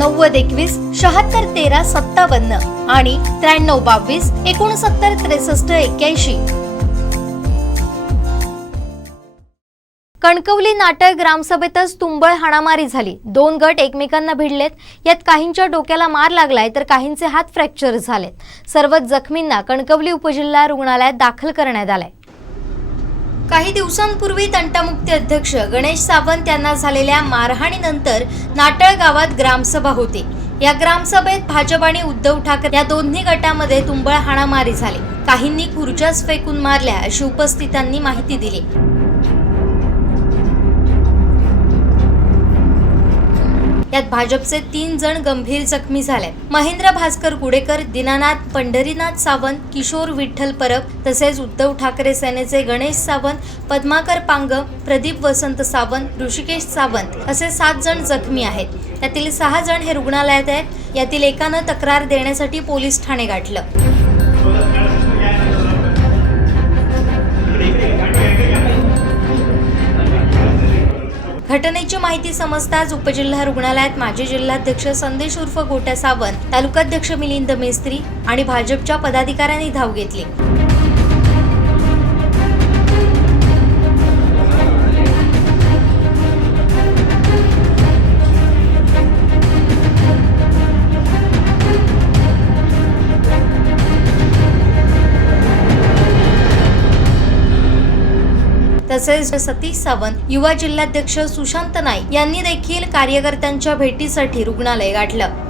नव्वद एकवीस शहात्तर तेरा सत्तावन्न आणि त्र्याण्णव बावीस एकोणसत्तर त्रेसष्ट एक्क्याऐंशी. कणकवली नाटक ग्रामसभेतच तुंबळ हाणामारी झाली. दोन गट एकमेकांना भिडलेत. यात काहींच्या डोक्याला मार लागलाय तर काहींचे हात फ्रॅक्चर झालेत. सर्वच जखमींना कणकवली उपजिल्हा रुग्णालयात दाखल करण्यात आलाय. काही दिवसांपूर्वी तंटामुक्ती अध्यक्ष गणेश सावंत यांना झालेल्या मारहाणीनंतर नाटळ गावात ग्रामसभा होती. या ग्रामसभेत भाजप आणि उद्धव ठाकरे या दोन्ही गटामध्ये तुंबळ हाणामारी झाली. काहींनी खुर्च्याच फेकून मारल्या अशी उपस्थितांनी माहिती दिली. यात भाजपचे तीन जण गंभीर जखमी झाले. महेंद्र भास्कर गुडेकर दीनानाथ पंढरीनाथ सावंत किशोर विठ्ठल परब तसेच उद्धव ठाकरे सेनेचे गणेश सावंत पद्माकर पांग प्रदीप वसंत सावंत ऋषिकेश सावंत असे सात जण जखमी आहेत. त्यातील सहा जण हे रुग्णालयात आहेत. यातील एकानं तक्रार देण्यासाठी पोलीस ठाणे गाठलं. घटनेची माहिती समजताच उपजिल्हा रुग्णालयात माजी जिल्हाध्यक्ष संदेश उर्फ गोट्या सावंत तालुकाध्यक्ष मिलिंद मेस्त्री आणि भाजपच्या पदाधिकाऱ्यांनी धाव घेतली. तसेच सतीश सावंत युवा जिल्हाध्यक्ष सुशांत नाईक यांनी देखील कार्यकर्त्यांच्या भेटीसाठी रुग्णालय गाठलं.